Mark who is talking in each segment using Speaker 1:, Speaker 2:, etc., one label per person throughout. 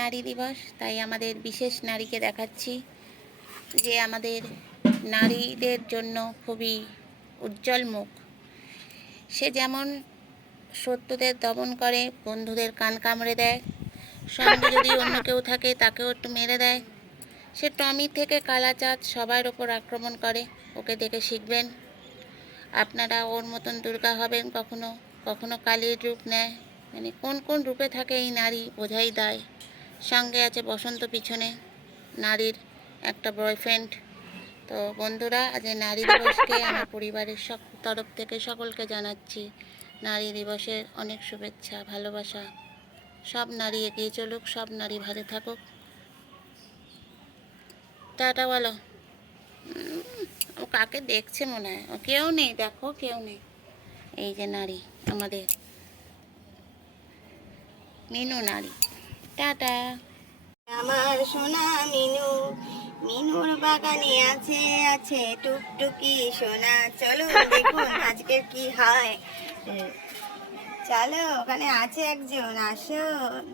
Speaker 1: নারী দিবস, তাই আমাদের বিশেষ নারীকে দেখাচ্ছি যে আমাদের নারীদের জন্য খুবই উজ্জ্বল মুখ। সে যেমন শত্রুদের দমন করে, বন্ধুদের কান কামড়ে দেয়, সঙ্গে যদি অন্য কেউ থাকে তাকেও একটু মেরে দেয়। সে টমি থেকে কালাচাঁদ সবার ওপর আক্রমণ করে, ওকে দেখে শিখবেন। আপনারা ওর মতন দুর্গা হবেন কখনো কখনো কালীর রূপ নেয়। মানে কোন কোন রূপে থাকে এই নারী বোঝাই দেয়। সঙ্গে আছে বসন্ত পিছনে নারীর একটা বয়ফ্রেন্ড তো বন্ধুরা আজ এই নারী দিবসকে আমার পরিবারের সব তরফ থেকে সকলকে জানাচ্ছি নারী দিবসের অনেক শুভেচ্ছা ভালোবাসা। সব নারী এগিয়ে চলুক সব নারী ভালো থাকুক। টাটা বলো। ও কাকে দেখছে মনে হয়? ও কেউ নেই দেখো কেউ নেই। এই যে নারী আমাদের। মিনু নারী। টাটা।
Speaker 2: আমার সোনা মিনু, মিনুর বাগানে আছে আছে টুকটুকি সোনা। চলো দেখুন আজকে কি হয়। চলো, ওখানে আছে একজন, আসো।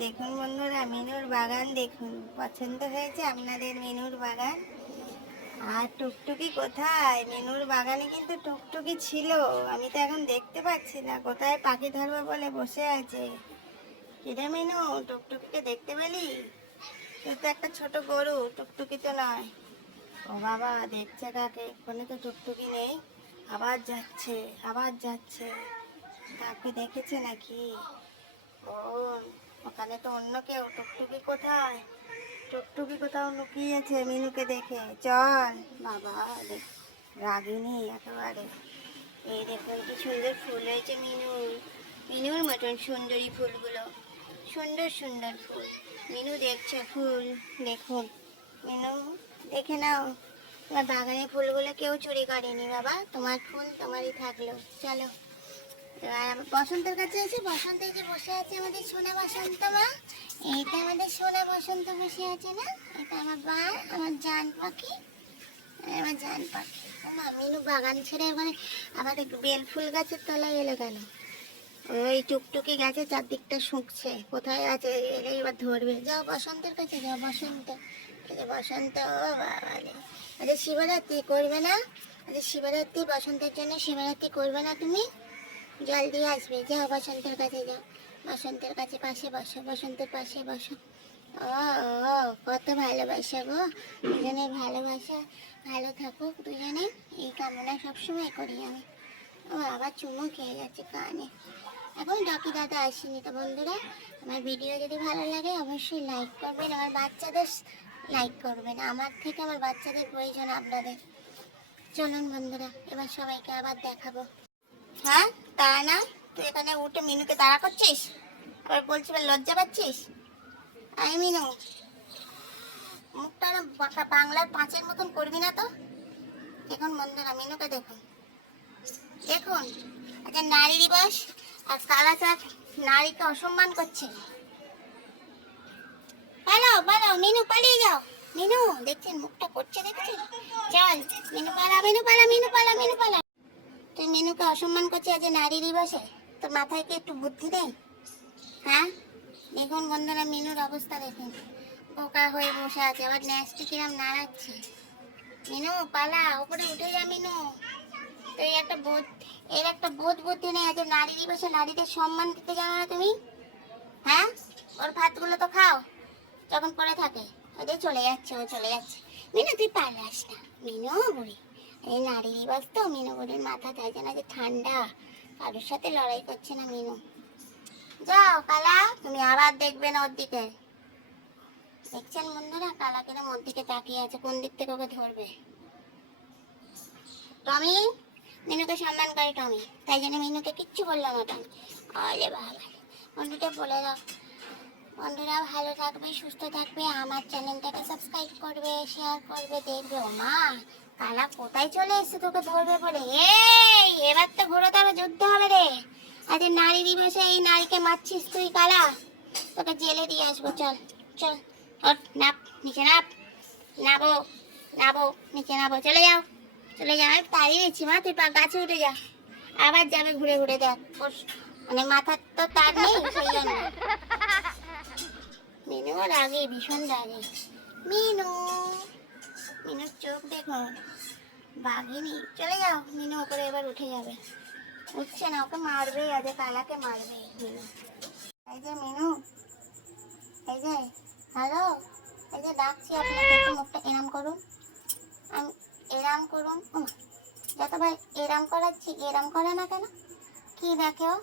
Speaker 2: দেখুন বন্ধুরা, মিনুর বাগান দেখুন। পছন্দ হয়েছে আপনাদের মিনুর বাগান? আর টুকটুকি কোথায়? মিনুর বাগানে কিন্তু টুকটুকি ছিল। আমি তো এখন দেখতে পাচ্ছি না, কোথায় পাখি ধরবে বলে বসে আছে? কিরে মিনু টুকটুকিকে দেখতে পেলি? তুই তো একটা ছোট গরু, টুকটুকি তো নয়। ও বাবা, দেখছে কাকে? এখানে তো টুকটুকি নেই। আবার যাচ্ছে আবার যাচ্ছে। কাকে দেখেছে নাকি? ও ওখানে তো অন্য কেউ। টুকটুকি কোথায়? টুকটুকি কোথাও লুকিয়েছে মিনুকে দেখে। চল, বাবা রাগিনি একেবারে। এই দেখুন কি সুন্দর ফুল হয়েছে মিনুর। মিনুর মতন সুন্দরী ফুলগুলো। সুন্দর সুন্দর ফুল। মিনু দেখছে ফুল দেখুন মিনু, দেখে নাও। তোমার বাগানের ফুলগুলো কেউ চুরি করেনি বাবা। তোমার ফুল তোমারই থাকল। চলো। এবার বসন্তের কাছে এসে বসন্ত যে বসে আছে আমাদের সোনা বসন্ত মা, এইটা আমাদের সোনা বসন্ত বসে আছে না? এটা আমার মা, আমার জান পাখি আমার জান পাখি। মা, মিনু বাগান ছেড়ে মানে একটু বেল ফুল গাছের তলায় এলো কেন? ওই টুকটুকি গেছে চারদিকটা শুকছে। কোথায় আছে? এলে এবার ধরবে। যাও বসন্তের কাছে যাও বসন্ত। বসন্ত, ও বাবা আচ্ছা শিবরাত্রি করবে না? আচ্ছা শিবরাত্রি, বসন্তের জন্য শিবরাত্রি করবে না তুমি? জল দিয়ে আসবে। যাও বসন্তের কাছে যাও। বসন্তের কাছে পাশে বসো, বসন্তের পাশে বসো। ও ও, কত ভালোবাসা গো। দুজনের ভালোবাসা, ভালো থাকুক দুজনে। এই কামনা সবসময় করি আমি। ও, আবার চুমু খেয়ে যাচ্ছে কানে। এখন ডকি দাদা আসেনি। তো বন্ধুরা, আমার ভিডিও যদি ভালো লাগে, অবশ্যই লাইক করবেন। আমার বাচ্চাদের লাইক করবেন। আমার থেকে আমার বাচ্চাদের প্রয়োজন আপনাদের। চলুন বন্ধুরা, এবার সবাইকে আবার দেখাবো। হ্যাঁ তা না তুই এখানে উঠে মিনুকে তাড়া করছিস? আবার বলছি লজ্জা পাচ্ছিস? আই মিনু। মুখটা বাংলার পাঁচের মতন করবি না তো? এখন বন্ধুরা, মিনুকে দেখুন। দেখুন আচ্ছা নারী দিবস। আর কালাচার নারীকে অসম্মান করছে। পালাও পালাও, মিনু পালিয়ে যাও। মিনু, দেখছেন, মুখটা করছে দেখছেন? চল, মিনু পালা মিনু পালা মিনু পালা মিনু পালা। তুই মিনুকে অসম্মান করছে আজ নারী দিবসে? তোর মাথায় কি একটু বুদ্ধি নেই? হ্যাঁ? দেখুন বন্ধুরা, মিনুর অবস্থা দেখুন। বোকা হয়ে বসে আছে, আবার ন্যাসটি কিরাম নাড়াচ্ছে। মিনু, পালা, উপরে উঠে যা, মিনু। এই একটা বোধ, এর একটা বোধ বুদ্ধি নেই আছে নারী দিবসে নারীদের সম্মান দিতে জানো না তুমি? হ্যাঁ? ওর ভাতগুলো তো খাও। যখন পড়ে থাকে ওদের চলে যাচ্ছে, ও চলে যাচ্ছে। মিনু, তুই পালাস না। মিনু, বুড়ি। এই নারী দিবস তো, মিনু বুড়ির মাথা তাই জন্য যে ঠান্ডা। কারোর সাথে লড়াই করছে না মিনু। যাও, কালা, তুমি আবার দেখবে না ওর দিকে। দেখছেন বন্ধুরা, কালা কিরম ওর দিকে তাকিয়ে আছে, কোন দিক থেকে ওকে ধরবে? টমি? মিনুকে সম্মান করে টমি। তাই জন্য মিনুকে কিচ্ছু বলল না টমি। আরে বাবা বন্ধুটা বলে দাও। বন্ধুরা ভালো থাকবে, সুস্থ থাকবে, আমার চ্যানেলটাকে সাবস্ক্রাইব করবে শেয়ার করবে, দেখবে। ও মা কালা কোথায় চলে এসছে তোকে ধরবে বলে? এই, এবার তো ঘোরো তারা যুদ্ধ হবে রে। আজ নারী দিবসে এই নারীকে মারছিস তুই, কালা। তোকে জেলে দিয়ে আসব, চল চল। নাপ, নিচে নাপ। নাবো নাবো, নিচে নাবো, চলে যাও। চলে যা, আমি তাড়িয়ে দিচ্ছি, মা, তুই গাছে উঠে যা। আবার যাবে ঘুরে ঘুরে দেখ মানে মাথার তো তার নেই, সেই জন্য। মিনু রাগে, ভীষণ রাগে। মিনু, মিনুর চোখ দেখুন বাঘিনি। চলে যাও, মিনু ওপরে এবার উঠে যাবে। উঠছে না, ওকে মারবে আজ কালাকে মারবে মিনু। এই যে মিনু, এই যে হ্যালো এই যে ডাকছি আপনাকে, একটু মুখটা এরাম করুন। আমি এরাম করুন। যতবার এরাম করাচ্ছি এরাম করে না কেন? কি দেখে ও?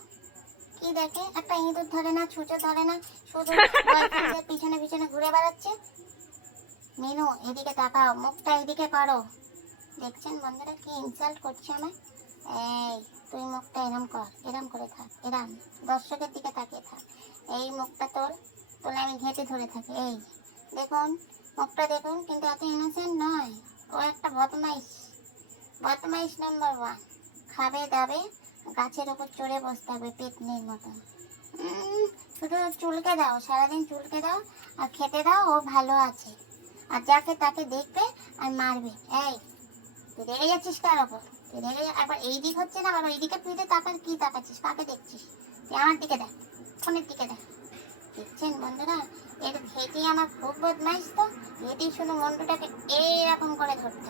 Speaker 2: কি দেখে? একটা ইঁদুর ধরে না ছুঁচো ধরে না শুধু পিছনে পিছনে ঘুরে বেড়াচ্ছে। মিনু এদিকে তাকাও মুখটা এদিকে করো। দেখছেন বন্ধুরা কি ইনসাল্ট করছে আমায়? এই তুই মুখটা এরম কর এরম করে থাক এরম। দর্শকের দিকে তাকিয়ে থাক। এই মুখটা তোর তোলে আমি ঘেঁটে ধরে থাকি এই। দেখুন মুখটা দেখুন কিন্তু এত ইনোসেন্ট নয়। ও একটা বদমাইশ। বদমাইশ নাম্বার ওয়ান খাবে দাবে, গাছের ওপর চড়ে বসতে থাকবে পেতনির মতন শুধু চুলকে দাও, সারাদিন চুলকে দাও, আর খেতে দাও, ও ভালো আছে। আর যাকে তাকে দেখবে আর মারবে। এই, তুই রেগে যাচ্ছিস কার ওপর? তুই রেগে একবার এই দিক হচ্ছে না, আবার ওই দিকে ফিরে তাকার কি তাকাচ্ছিস? কাকে দেখছিস? তুই আমার দিকে দেখ, ফোনের দিকে দেখ। দেখছেন বন্ধুরা? এর ঘেটি আমার খুব বদমাইশ তো। ঘেটি শুধু মন্ডুটাকে এইরকম করে ধরতে।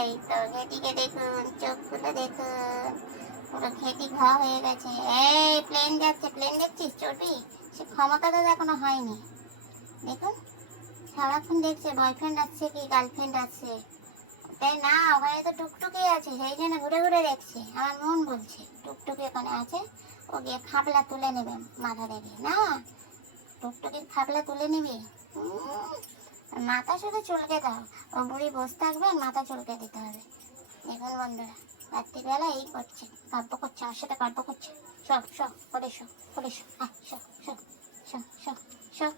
Speaker 2: এই তো ঘেটিকে দেখুন, চোখ খুলে দেখুন। পুরো ঘেটি ঘা হয়ে গেছে। এই প্লেন যাচ্ছে প্লেন দেখছিস চড়বি সে ক্ষমতা তো এখনও হয়নি। দেখুন, সারাক্ষণ দেখছে বয়ফ্রেন্ড আসছে কি গার্লফ্রেন্ড আসছে। তাই না, ওখানে তো টুকটুকি আছে, সেই জন্য ঘুরে ঘুরে দেখছে। আমার মন বলছে, টুকটুকি ওখানে আছে ও গিয়ে খাবলা তুলে নেবে মাথা থেকে, না? টুকটুকির খাবলা তুলে নিবি? মাথা শুধু চুলকে দাও। ও বুড়ি বসে থাকবে, আর মাথা চুলকে দিতে হবে। দেখুন বন্ধুরা, রাত্রিবেলা এই করছে, গল্প করছে আর সাথে গল্প করছে। সব সব করে সব করে সব হ্যাঁ সব সব সব সব সব